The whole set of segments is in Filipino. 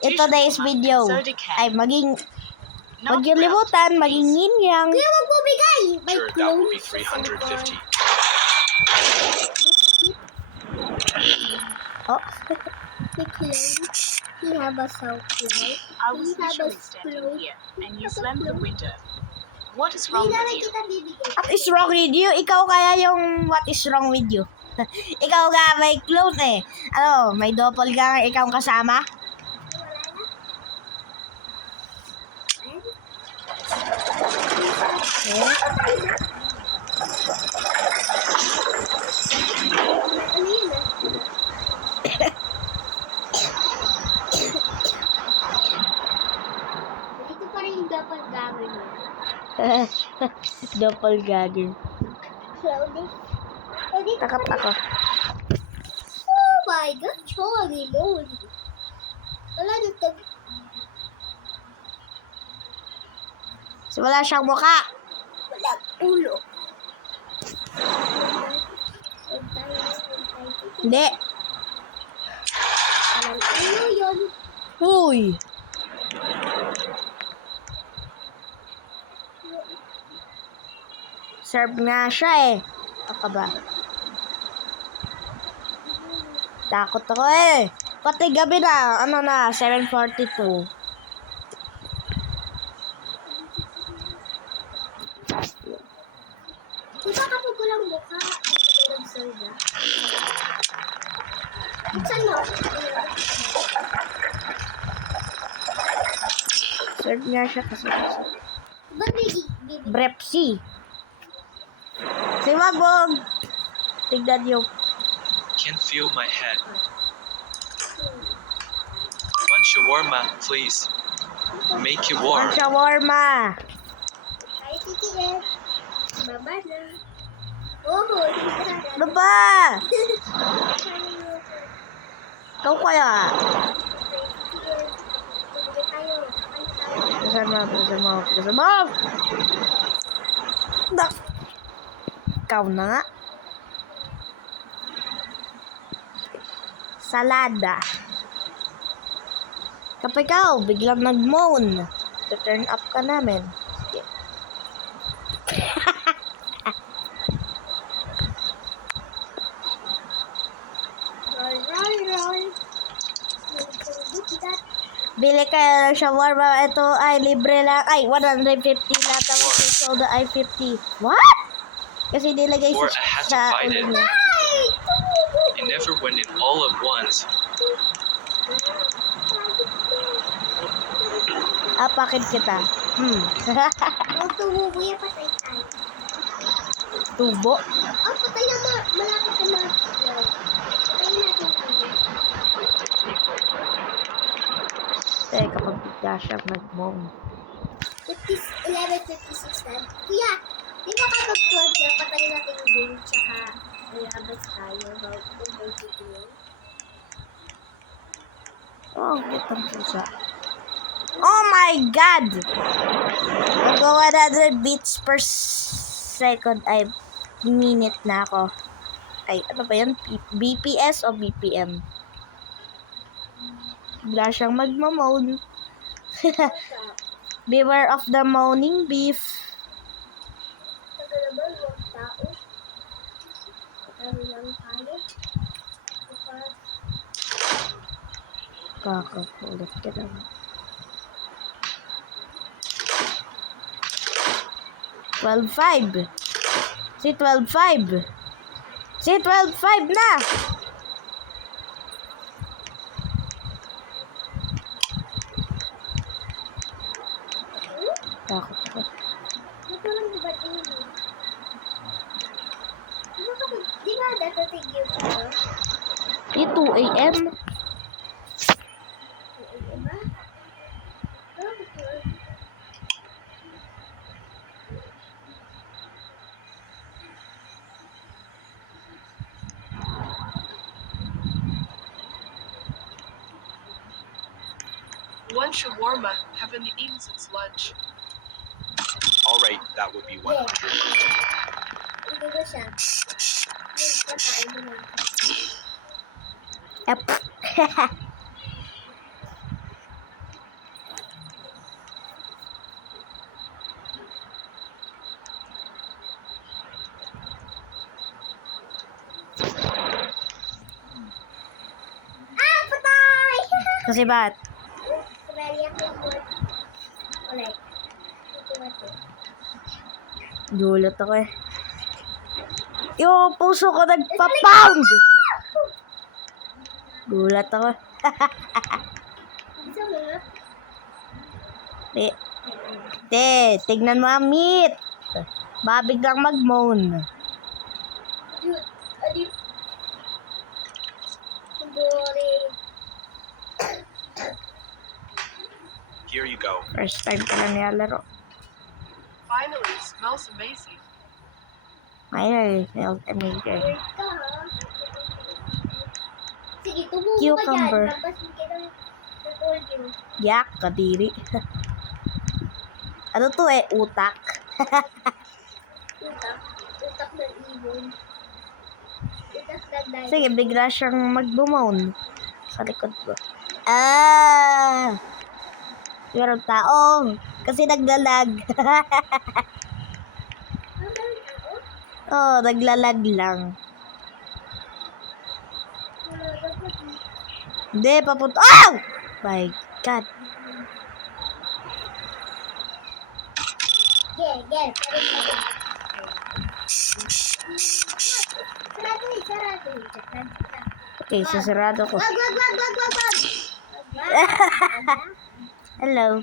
Ito today's video ay maging huwag yung limutan, maging yin-yang. Kaya magbibigay. May Sure, that will be clothes. 350. Oh. May clothes. He have a soft clothes. I was literally standing here, and you slammed the window. What is wrong with you? Kita bibigay. What is wrong with you? Ikaw kaya yung what is wrong with you? Ikaw nga may clone eh. Ano, may doppelganger ikaw ang kasama? Eh? Ano yun Dito pa rin yung dapat gawin mo. Doppelganger. Clothing. Takot ako. Oh my God, Charlie Lord. Wala dito. So, wala siyang mukha. Wala ulo. Hindi. Walang ulo yun. Uy. Serve nga siya eh. Ako ba? Takot ako eh. Pati gabi na. Ano na? 7:42. Diba kapag walang mukha, hindi ko nag-serve na? Buksan mo. Serve nga siya kasi. Ba't bibig? Brepsi. Si Magbog. Tignan niyo. Can feel my head. One shawarma, please. Make it Ang warm. shawarma. Ay, titiis. Baba na. Oo, Ano ba? Ikaw kaya? Pasan mo. Nak. Ikaw na nga. Salada. Kapag ikaw, biglang nag-moan. Turn up ka namin. Sige. Bili kayo ng shawarma. Ito ay libre lang. Ay, 150 lang. Tapos yung soda ay 50. What? Kasi nilagay Or I sa had to fight it. ulo niya. It never went in all at once. Apakit kita. Ang tumubo yan, patay tayo. Tubo. Oh, patay na malapit na mag-vlog. Patayin natin tayo. Teka, pag bigla siya nag-moan. 11:56 na. Kuya, di ba kapag 12 na, patayin natin yung game, tsaka lalabas tayo about kung may video. Oh, itong pusa. Oh my God! Mag-100 beats per second. Ay, minute na ako. Ay, ano ba yan? BPS o BPM? Bigla siyang magmamoan. Beware of the moaning beef. Tagal naman, huwag tao. Tagal lang tayo. Kakakulit ka naman. 12-5. Si 12-5. Si 12-5 na. Takot ako. Ba't walang babatiin mo? Di ba datatigil ka na? Di 2 a.m. Diba? Bakit yun? One shawarma, haven't eaten since lunch. Alright, that would be 100. Hindi ko siya. Yun, kakain mo na. Ep. Ah! Patay! Kasi ba't? Kumali ako yung board. Ulit. Ito. Gulat ako eh. Yung puso ko nagpa-pound! Gulat ako. Isa mo nga. Tignan mo ang meat. Baka biglang mag-moan. Dude, adip. Boring. Here you go. First time ko na nilalaro. Finally, smells amazing. Ayun, felt amazing. Wait ka ha. Sige, tumubo ka Cucumber. dyan. Tapos hindi ka record yun. Yak, kadiri. Ano to eh? Utak. Utak. Utak ng ibon. Utak ng dahil. Sige, bigla siyang mag-bumoan sa likod ko. Ah! Meron tao. Kasi naglalag. Oh, naglalag lang. Hindi, papunta. Oh! My God. Yeah. Sarado. Okay, sasarado ko. Wag. Hello.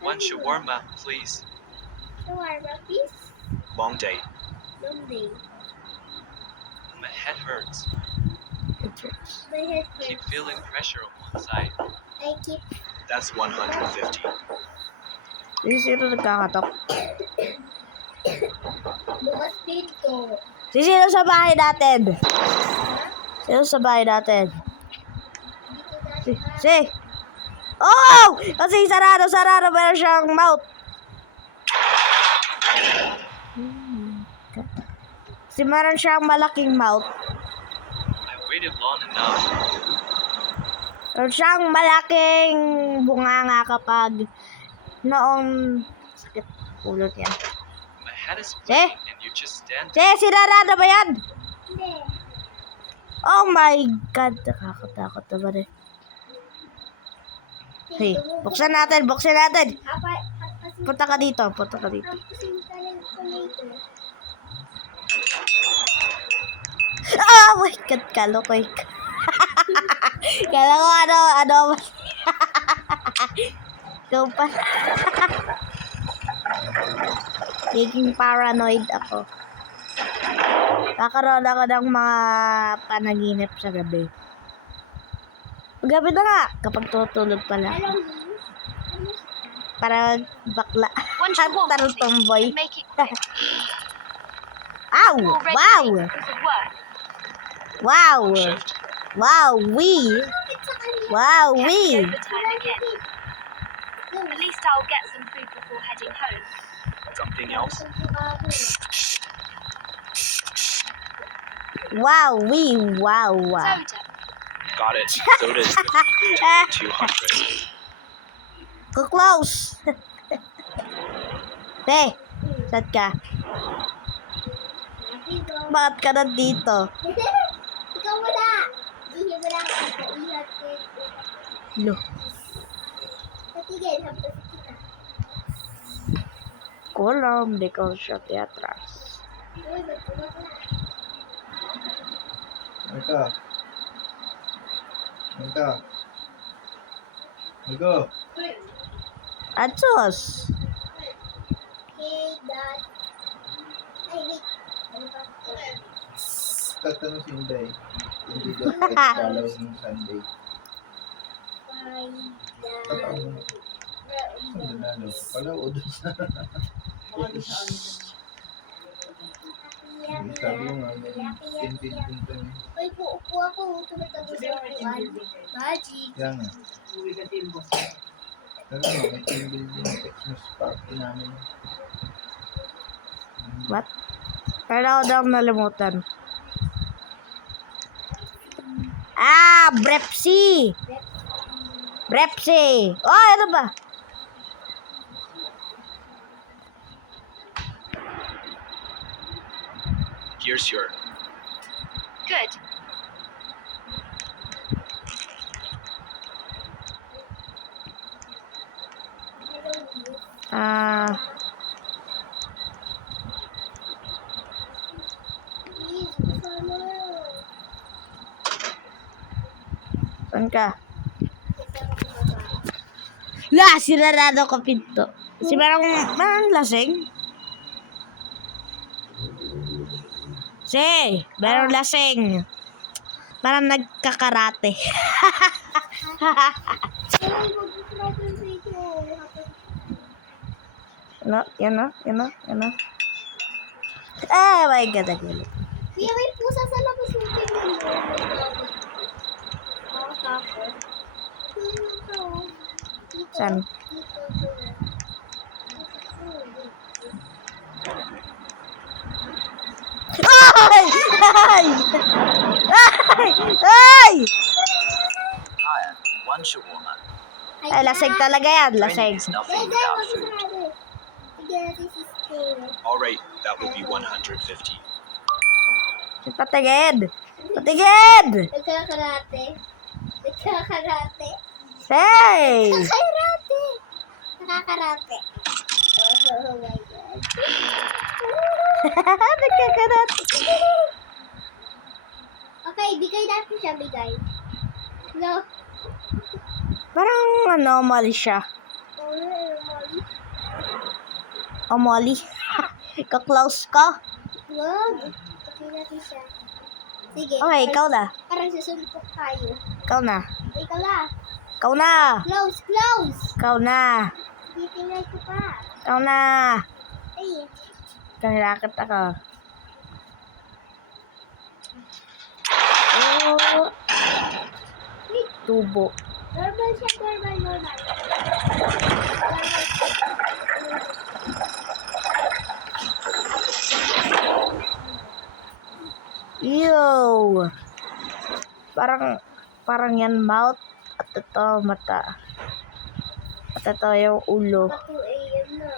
One shawarma, please. Shawarma, please. Long day. Long day. My head hurts. My head Keep hurts. feeling pressure on one side. I keep... That's 150. Sino nagkakatok? Bukas dito. Sino sa bahay natin? Sino sa bahay natin? Dito na. Si. Oh! Kasi sarado. Meron siyang mouth. Si meron siyang malaking mouth. I waited long enough. Meron siyang malaking bunganga kapag noong sakit ulo niya. My head is Si? bleeding and you just stand Sinarado ba yan? Hindi. Oh my God. Nakakatakot naman eh. Hey, buksan natin. Punta ka dito. Hapusin ka lang ko later. Oh my God, kalokoy ka. Kala ko ano. Ikaw pa. Naging paranoid ako. Kakaroon ako ng mga panaginip sa gabi. Gabi na nga, kapag tutulog pala. Alam mo, Para bakla. One shawarma, Tarong please. tomboy. And make it quick. Ow! Already Wow! late because of work. Wow! shift. Wow! We! bakit sa kanya? Wow! Kept We! overtime again. At least I'll get some food before heading home. Something else? Wow! We! Wow! Soda. Got it. Soda is 200. Close! Te! Saan ka? Bakit ka nandito? Ikaw wala. Hindi mo lang ako. Ihat ko. Lo. Patigil. Hapos kita. Kulam, di ko siya teatras. Uy, ba't ko bakla? Ito. Atsos! Hey, Dad. Ay, wait. Ano ba? Tatanong si Inday. Hindi daw follow ng Sunday. Bye, Dad. Tatanong. Saan nanalo? Follow o doon sa... Sabi mo nga, may tin-tin-tin kami. Uy, upo ako. Tumatagos sa upuan. Magic. Kaya nga. Pero nga, may team building Christmas party namin. What? Pero ako daw nalimutan. Brepsi. Brepsi. Oh, ano ba? Here's your. Good. Saan ka? Sinarado ko pinto. Si parang lasing. Merong lasing. Parang nagkakarate. Yan na. My God, again. Kuya, may pusa sa labas ng tingin mo. Tapos. Dito. Saan? Ay! Higher. One shawarma. Ay, lasing talaga yan. Lasing. Training is nothing without food. Sige, Alright, that will be 150. Patigid! Nagkakarate. Hey! Nakakarate. Oh my God. Nagkakarate. Okay, bigay natin siya, bigay. No. Parang anomaly siya. Omoli. Ka-close ka. Wag. Bigay natin siya. Sige. Okay, ikaw na. Parang susuntok tayo. Ikaw na. Ikaw na. Ikaw na. Close. Ikaw na. Titingnan ko pa. Ikaw na. Ay. Kahilakit ako. Oh. Tubo. Normal siya, normal. Ew. Parang yan mouth at ito mata. At ito yung ulo. 2 a.m. na.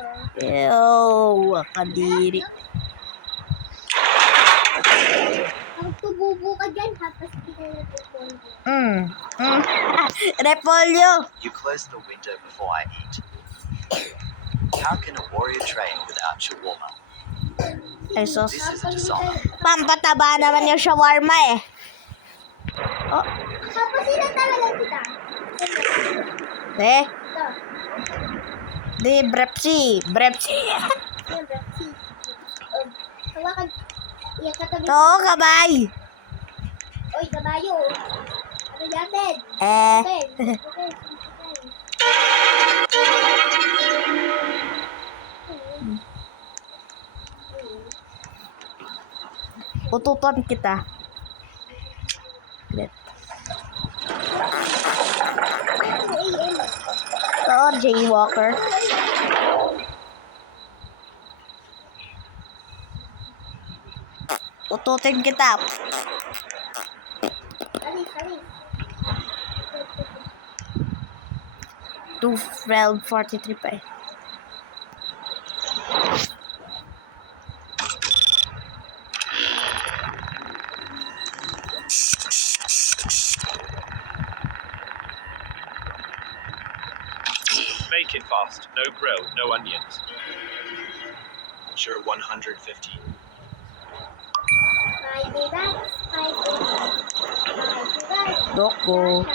Ew. Kadiri. Ang tububo ka dyan, tapos bigay natin po. Repolyo. You close the window before I eat. How can a warrior train without shawarma? Ay, sos. This is a dishonor. Pampataba naman yung shawarma eh. Oh, Tapos sila talaga kita. eh. Ito. Di, Brepsi. Yan, Brexy. Hawakan. Iyak katabi. To, kabay. Oy, kabayo. Ano natin? Eh. Okay. Ututan kita. Let. 2 a.m. To, Jaywalker. Ututin kita. Alis. 12:43 pa eh. Make it fast. No grill, no onions. Sure, 150. Doko.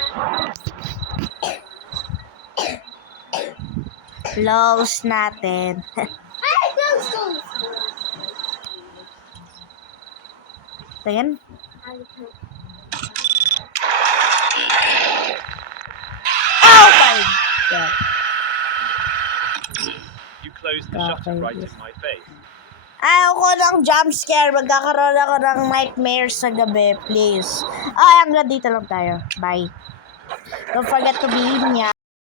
Close natin. Ay, close. Tingin. Oh my God. You closed the shutter right in my face. Ayaw ko ng jump scare. Magkakaroon ako ng nightmares sa gabi, please. Hanggang dito lang tayo. Bye. Don't forget to be niya.